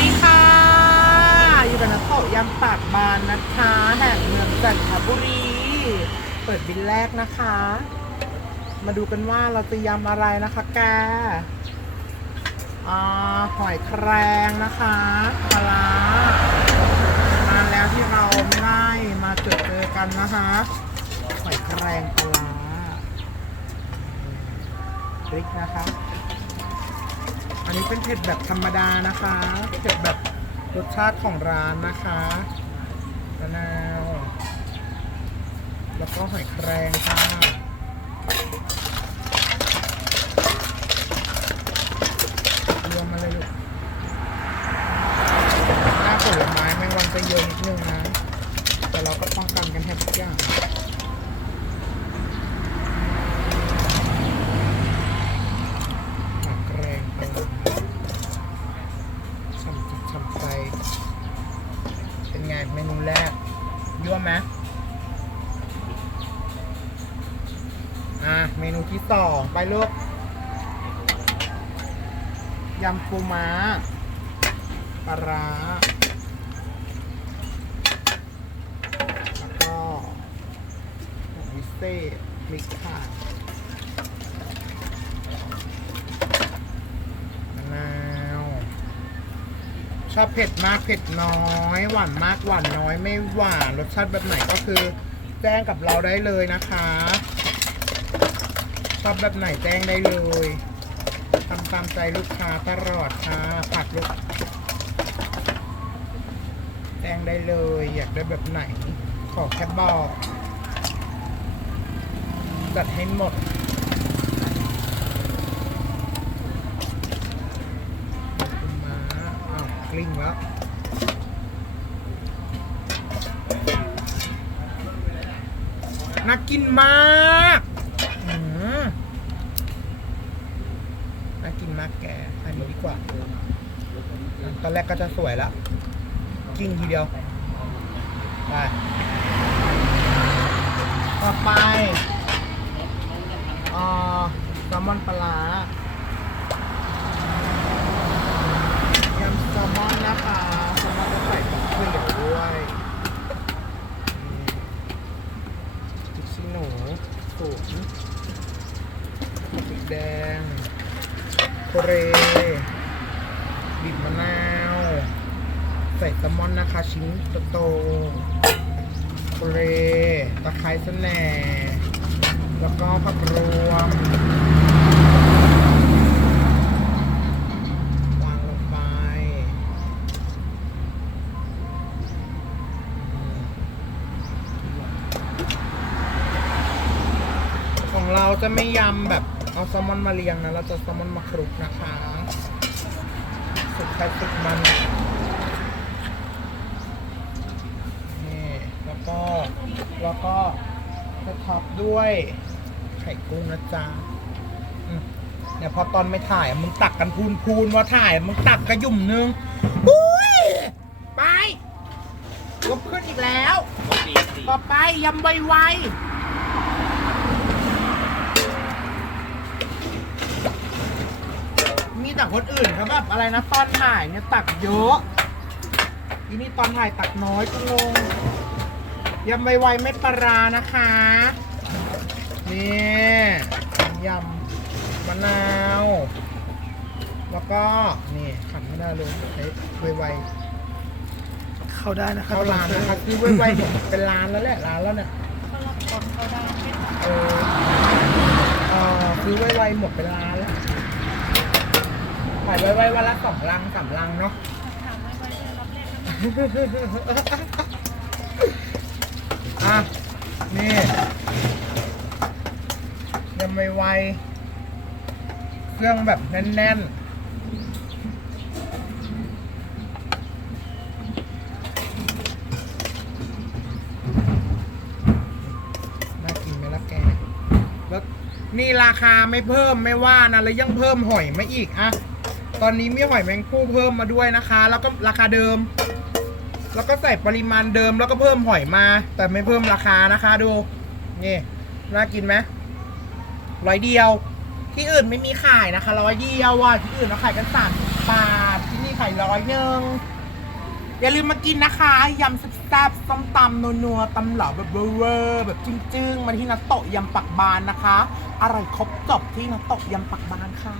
ดีค่ะ อยู่กับนักโตะยำปากบานนะคะแห่งเมืองจันทบุรี เปิดบินแรกนะคะ มาดูกันว่าเราจะยำอะไรนะคะแกอ่าหอยแครงนะคะปลามาแล้วที่เราไม่ได้มาเจอเจอกันนะคะหอยแครงปลาร้าพริกนะคะ อันนี้เป็นเผ็ดแบบธรรมดานะคะ เผ็ดแบบรสชาติของร้านนะคะมะนาว แล้วก็หอยแครงค่ะรวมมาเลยลูกหน้าผลไม้แมงวันจะเยอะนิดนึงนะ แต่เราก็ป้องกันกันแทบทุกอย่าง หอยแครงไปช่ำจิตช่ำใจเป็นไงเมนูแรกยั่วไหมอะเมนูที่สองไปลูกยำปูม้าปลาร้าแล้วก็วิเศษพริกข่ามะนาว ชอบเผ็ดมากเผ็ดน้อย หวานมากหวานน้อยไม่หวานรสชาติแบบไหนก็คือ แจ้งกับเราได้เลยนะคะ ชอบแบบไหนแจ้งได้เลยทำตามใจลูกค้าตลอดค่ะผักลูกแจ้งได้เลย อยากได้แบบไหน ขอแค่บอกจัดให้หมด ปูม้าอ้าวก ลิ้งแล้วน่ากินมากน่ากินมากแก อันนี้ดีกว่า ตอนแรกก็จะสวยแล้วกิ้งทีเดียว ไป ต่อไปอ่อแซลมอนปลาร้ายำแซลมอนนะคะแซลมอนจะใส่กับเกลียวด้วยพริกชี้หนู ตุ๋นพริกแดงโคเรบีบมะนาว ใส่แซลมอนนะคะ ชิ้นโตๆโคเรตะไคร้สแหน่แล้วก็ผักรวม วางลงไป ของเราจะไม่ยำแบบเอาแซลมอนมาเรียงนะ เราจะแซลมอนมาคลุกนะคะสุดใครสุดมันนี่แล้วก็แล้วก็จะท็อปด้วยไข่กุ้งนะจ๊ะอืมเดี๋ยวพอตอนไม่ถ่ายอะมึงตักกันพูนพูนๆว่าถ่ายอะมึงตักกระหยุ่มนึงอุ้ยไปยกขึ้นอีกแล้ว ต่อไปยำไวๆ มีแต่คนอื่นเขาแบบอะไรนะตอนถ่ายเนี่ยตักเยอะทีนี่ตอนถ่ายตักน้อยก็งงยำไวๆไม่ปลาร้านะคะนี่ยำมะนาว แล้วก็นี่ขันไม่ได้เลยใช้ไวๆเข้าได้นะครัเข้าร้านนะคะคือไวๆเนี่ยเป็นร้านแล้วแหละร้านแล้วเนี่ยก็รับคนเขาได้ไม่เออเออซื้อไวๆหมดเป็นร้านแล้ว ขายไวๆวันละสองลังสามลังเนาะถามไม่ไว้เลยรับเลขแล้วอะ นี่ยำไวๆเครื่องแบบแน่นๆ น่ากินไหมล่ะแกแล้วนี่ราคาไม่เพิ่มไม่ว่านะ แล้วยังเพิ่มหอยมาอีกอะ ตอนนี้มีหอยแมงผู้เพิ่มมาด้วยนะคะ แล้วก็ราคาเดิม แล้วก็ใส่ปริมาณเดิมแล้วก็เพิ่มหอยมา แต่ไม่เพิ่มราคานะคะดูนี่น่ากินไหมร้อยเดียว ที่อื่นไม่มีขายนะคะร้อยเดียวอะที่อื่นเราขายกันสามบาทที่นี่ไข่ร้อยหนึ่งอย่าลืมมากินนะคะยำแซ่บๆส้มตำนัวๆตำเหลาแบบเวอร์แบบจึ้งๆมาที่นัตโตะยำปักบานนะคะ อร่อยครบจบที่นัตโตะยำปักบานค่ะ